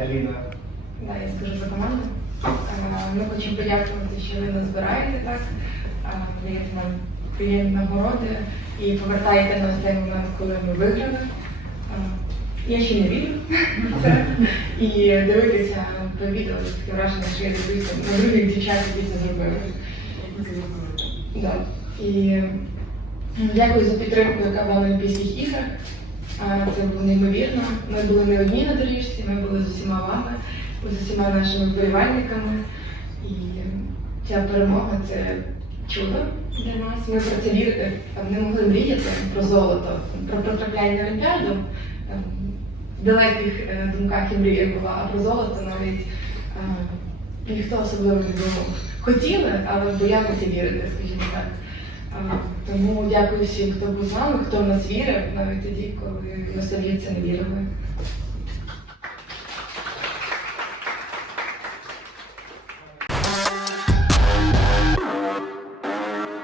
Аліна. Да, я скажу за команду. Ми хочемо подякувати, що ви нас збираєте так, даєте нам приємні нагороди і повертаєте нас в той момент, коли ми виграли. Я ще не вірю це. І дивитися по відео таке враження, що я дивлюся на других дівчат, які це зробили. Да. І дякую за підтримку, яка була на Олімпійських іграх. Це було неймовірно. Ми були не одні на доріжці, ми були з усіма вами, з усіма нашими вболівальниками. І ця перемога це чудо для нас. Ми про це вірити не могли мріяти про золото, про потрапляння Олімпіаду. В далеких е, думках і мріях була, а про золото навіть е, ніхто особливо не думав. Хотіли, але боялися вірити, скажімо так. Тому дякую всім, хто був з нами, хто в нас вірив, навіть тоді, коли ми самі це не вірили.